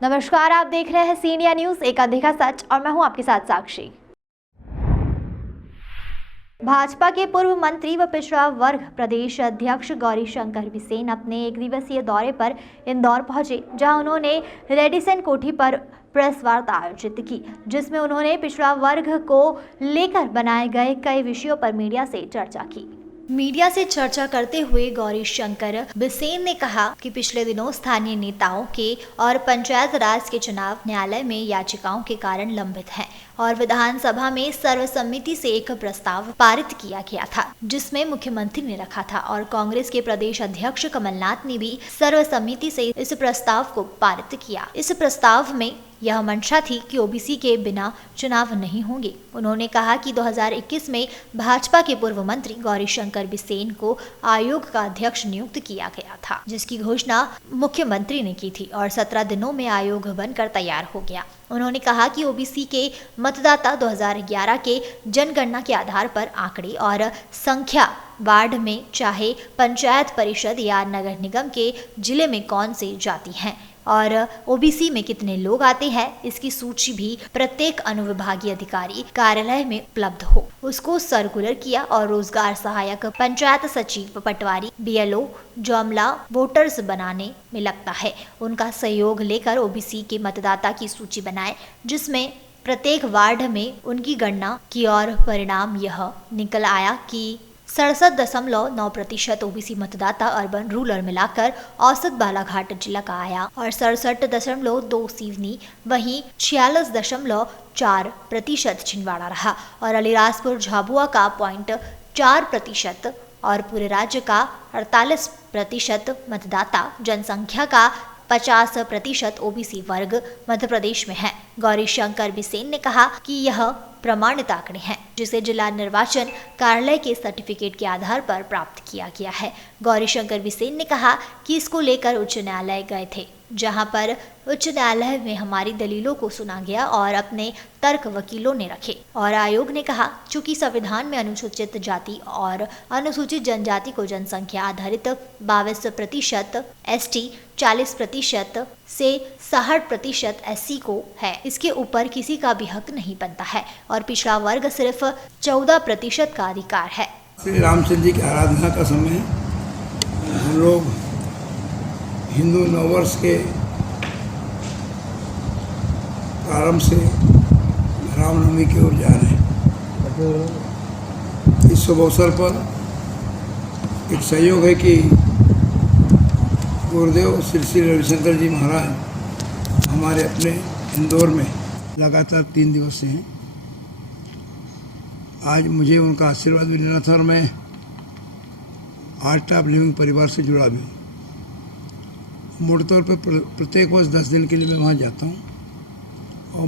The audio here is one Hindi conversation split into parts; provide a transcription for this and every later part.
नमस्कार, आप देख रहे हैं सी इंडिया न्यूज, एक अनदेखा सच, और मैं हूं आपके साथ साक्षी। भाजपा के पूर्व मंत्री व पिछड़ा वर्ग प्रदेश अध्यक्ष गौरीशंकर बिसेन अपने एक दिवसीय दौरे पर इंदौर पहुंचे, जहां उन्होंने रेडिसन कोठी पर प्रेस वार्ता आयोजित की, जिसमें उन्होंने पिछड़ा वर्ग को लेकर बनाए गए कई विषयों पर मीडिया से चर्चा की। मीडिया से चर्चा करते हुए गौरीशंकर बिसेन ने कहा कि पिछले दिनों स्थानीय नेताओं के और पंचायत राज के चुनाव न्यायालय में याचिकाओं के कारण लंबित हैं और विधानसभा में सर्वसम्मति से एक प्रस्ताव पारित किया गया था, जिसमें मुख्यमंत्री ने रखा था और कांग्रेस के प्रदेश अध्यक्ष कमलनाथ ने भी सर्वसम्मति से इस प्रस्ताव को पारित किया। इस प्रस्ताव में यह मंशा थी कि ओबीसी के बिना चुनाव नहीं होंगे। उन्होंने कहा कि 2021 में भाजपा के पूर्व मंत्री गौरीशंकर बिसेन को आयोग का अध्यक्ष नियुक्त किया गया था, जिसकी घोषणा मुख्यमंत्री ने की थी और 17 दिनों में आयोग बनकर तैयार हो गया। उन्होंने कहा कि ओबीसी के मतदाता 2011 के जनगणना के आधार पर आंकड़े और संख्या वार्ड में, चाहे पंचायत परिषद या नगर निगम के जिले में कौन से जाति हैं और ओबीसी में कितने लोग आते हैं, इसकी सूची भी प्रत्येक अनुविभागीय अधिकारी कार्यालय में उपलब्ध हो, उसको सर्कुलर किया और रोजगार सहायक, पंचायत सचिव, पटवारी, बीएलओ, जमला वोटर्स बनाने में लगता है, उनका सहयोग लेकर ओबीसी के मतदाता की सूची बनाए, जिसमें प्रत्येक वार्ड में उनकी गणना की और परिणाम यह निकल आया कि 67.9% ओबीसी मतदाता अर्बन रूरल मिलाकर औसत बालाघाट जिला का आया और 67.2 सिवनी, वहीं 46.4% छिंदवाड़ा रहा और अलीराजपुर झाबुआ का 0.4% और पूरे राज्य का 48% मतदाता जनसंख्या का 50% ओबीसी वर्ग मध्य प्रदेश में है। गौरीशंकर बिसेन ने कहा कि यह प्रमाणित आंकड़े हैं, जिसे जिला निर्वाचन कार्यालय के सर्टिफिकेट के आधार पर प्राप्त किया गया है। गौरीशंकर बिसेन ने कहा कि इसको लेकर उच्च न्यायालय गए थे, जहां पर उच्च न्यायालय में हमारी दलीलों को सुना गया और अपने तर्क वकीलों ने रखे और आयोग ने कहा, चूंकि संविधान में अनुसूचित जाति और अनुसूचित जनजाति को जनसंख्या आधारित 22%, एसटी 40% से 60% एससी को है, इसके ऊपर किसी का भी हक नहीं बनता है और पिछड़ा वर्ग सिर्फ 14% का अधिकार है। श्री रामचंद्र जी की आराधना का समय है। हम लोग हिंदू नववर्ष के प्रारंभ से रामनवमी की ओर जा रहे हैं। इस शुभ अवसर पर एक संयोग है कि गुरुदेव श्री श्री रविशंकर जी महाराज हमारे अपने इंदौर में लगातार 3 दिवस से हैं। आज मुझे उनका आशीर्वाद भी लेना था और मैं आर्ट ऑफ लिविंग परिवार से जुड़ा भी हूँ। मोटे तौर पर प्रत्येक वर्ष 10 दिन के लिए मैं वहाँ जाता हूँ और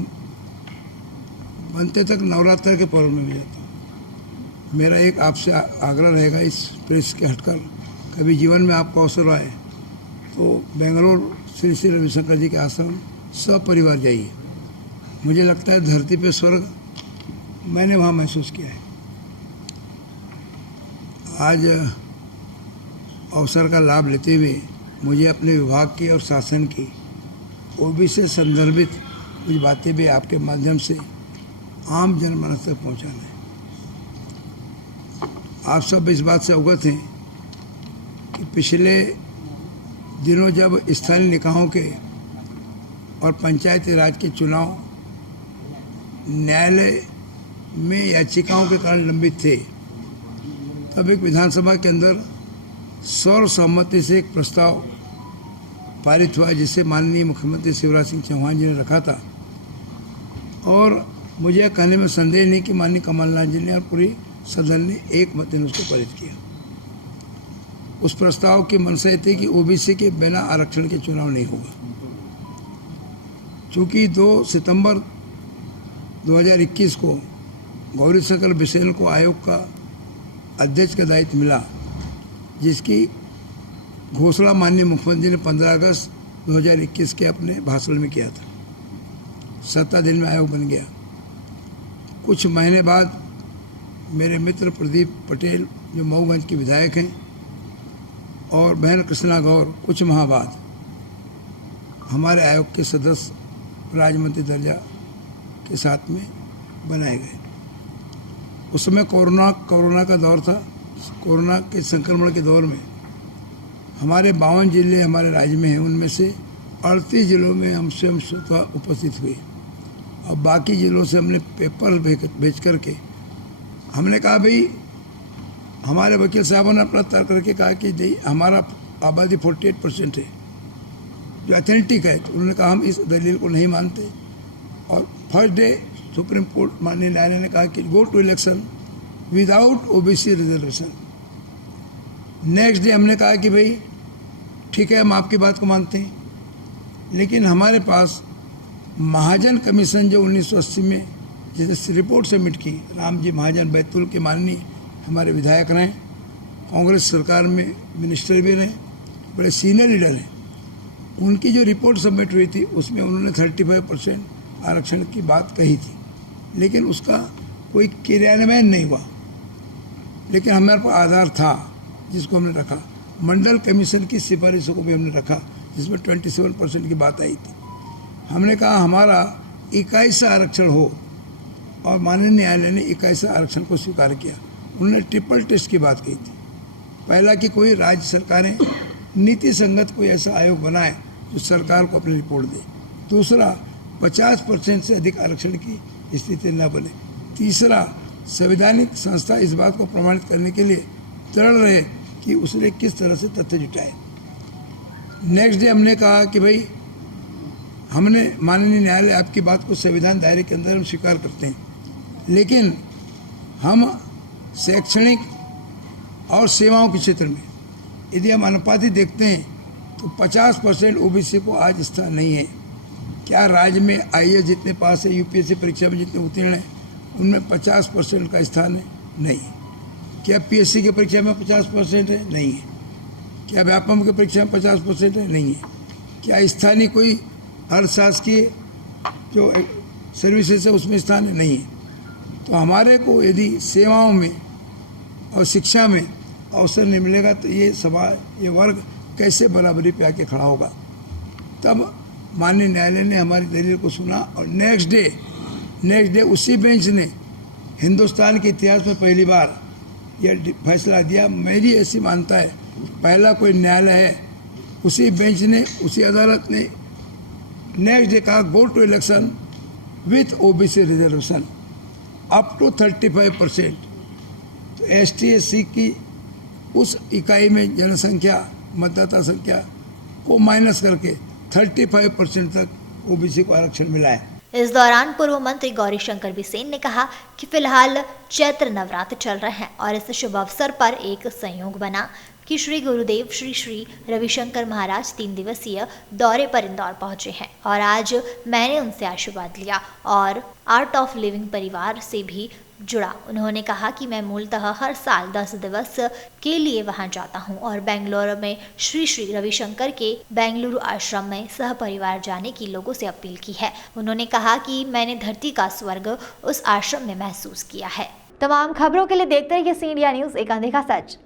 बनते तक नवरात्र के पर्व में भी जाता हूँ। मेरा एक आपसे आग्रह रहेगा, इस प्रेस के हटकर कभी जीवन में आपको अवसर आए तो बेंगलोर श्री श्री रविशंकर जी के आश्रम सब परिवार जाइए। मुझे लगता है धरती पे स्वर्ग मैंने वहाँ महसूस किया है। आज अवसर का लाभ लेते हुए मुझे अपने विभाग की और शासन की ओबीसी से संदर्भित कुछ बातें भी आपके माध्यम से आम जनमानस तक पहुँचाना है। आप सब इस बात से अवगत हैं कि पिछले दिनों जब स्थानीय निकायों के और पंचायती राज के चुनाव न्यायालय में याचिकाओं के कारण लंबित थे, तब एक विधानसभा के अंदर सर्वसम्मति से एक प्रस्ताव पारित हुआ, जिसे माननीय मुख्यमंत्री शिवराज सिंह चौहान जी ने रखा था और मुझे यह कहने में संदेह नहीं कि माननीय कमलनाथ जी ने और पूरी सदन ने एक मत से उसको पारित किया। उस प्रस्ताव की मंशा थी कि ओबीसी के बिना आरक्षण के चुनाव नहीं होगा। चूँकि 2 सितंबर 2021 को गौरीशंकर बिसेन को आयोग का अध्यक्ष का दायित्व मिला, जिसकी घोषणा माननीय मुख्यमंत्री ने 15 अगस्त 2021 के अपने भाषण में किया था। 17 दिन में आयोग बन गया। कुछ महीने बाद मेरे मित्र प्रदीप पटेल जो मऊगंज के विधायक हैं और बहन कृष्णा गौर कुछ माह बाद हमारे आयोग के सदस्य राज्यमंत्री दर्जा के साथ में बनाए गए। उस समय कोरोना का दौर था। कोरोना के संक्रमण के दौर में हमारे 52 जिले हमारे राज्य में हैं, उनमें से 38 जिलों में हम स्वतः उपस्थित हुए और बाकी जिलों से हमने पेपर भेज करके हमने कहा भाई, हमारे वकील साहबों ने अपना तर्क करके कहा कि हमारा आबादी 48% है जो ऑथेंटिक है, तो उन्होंने कहा हम इस दलील को नहीं मानते। और फर्स्ट डे सुप्रीम कोर्ट माननीय न्यायालय ने कहा कि go to election without OBC reservation. Next day हमने कहा कि भाई ठीक है, हम आपकी बात को मानते हैं, लेकिन हमारे पास महाजन कमीशन जो 1980 में जिसे रिपोर्ट सबमिट की, राम जी महाजन बैतूल के माननीय हमारे विधायक रहे, कांग्रेस सरकार में मिनिस्टर भी रहे, बड़े सीनियर लीडर हैं, उनकी जो रिपोर्ट सबमिट हुई थी उसमें उन्होंने 35% आरक्षण की बात कही थी, लेकिन उसका कोई क्रियान्वयन नहीं हुआ। लेकिन हमारे पास आधार था जिसको हमने रखा। मंडल कमीशन की सिफारिशों को भी हमने रखा जिसमें 27% की बात आई थी। हमने कहा हमारा 21 आरक्षण हो, और माननीय न्यायालय ने 21 आरक्षण को स्वीकार किया। उन्होंने ट्रिपल टेस्ट की बात कही थी। पहला कि कोई राज्य सरकारें नीति संगत कोई ऐसा आयोग बनाए जो सरकार को अपनी रिपोर्ट दे। दूसरा, 50% से अधिक आरक्षण की स्थिति न बने। तीसरा, संवैधानिक संस्था इस बात को प्रमाणित करने के लिए दृढ़ रहे कि उसने किस तरह से तथ्य जुटाए। नेक्स्ट डे हमने कहा कि भाई, हमने माननीय न्यायालय आपकी बात को संविधान दायरे के अंदर हम स्वीकार करते हैं, लेकिन हम शैक्षणिक और सेवाओं के क्षेत्र में यदि हम अनुपातिक देखते हैं तो 50% ओबीसी को आज स्थान नहीं है। क्या राज्य में आईएएस जितने पास है, यूपीएससी परीक्षा में जितने उत्तीर्ण हैं, उनमें 50% का स्थान है? नहीं। क्या पीएससी की परीक्षा में 50% है? नहीं है। क्या व्यापम की परीक्षा में 50% है? नहीं है। क्या स्थानीय कोई अर्थशास्त्रीय जो सर्विसेज है उसमें स्थान है? नहीं है। तो हमारे को यदि सेवाओं में और शिक्षा में अवसर नहीं मिलेगा तो ये समाज, ये वर्ग कैसे बराबरी पे आके खड़ा होगा। तब माननीय न्यायालय ने हमारी दलील को सुना और नेक्स्ट डे उसी बेंच ने हिंदुस्तान के इतिहास में पहली बार यह फैसला दिया। मेरी ऐसी मानता है पहला कोई न्यायालय है, उसी बेंच ने, उसी अदालत ने नेक्स्ट डे कहा go to election with OBC reservation up to 35%। तो ST/SC की उस इकाई में जनसंख्या, मतदाता संख्या को माइनस करके 35% तक ओबीसी को आरक्षण मिला है। इस दौरान पूर्व मंत्री गौरीशंकर बिसेन ने कहा कि फिलहाल चैत्र नवरात्र चल रहे हैं और इस शुभ अवसर पर एक संयोग बना कि श्री गुरुदेव श्री श्री रविशंकर महाराज 3 दिवसीय दौरे पर इंदौर पहुंचे हैं और आज मैंने उनसे आशीर्वाद लिया और आर्ट ऑफ लिविंग परिवार से भी जुड़ा। उन्होंने कहा कि मैं मूलतः हर साल 10 दिवस के लिए वहां जाता हूं और बेंगलुरु में श्री श्री रविशंकर के बेंगलुरु आश्रम में सह परिवार जाने की लोगों से अपील की है। उन्होंने कहा कि मैंने धरती का स्वर्ग उस आश्रम में महसूस किया है। तमाम खबरों के लिए देखते रहिए सी इंडिया न्यूज़, एक अनदेखा सच।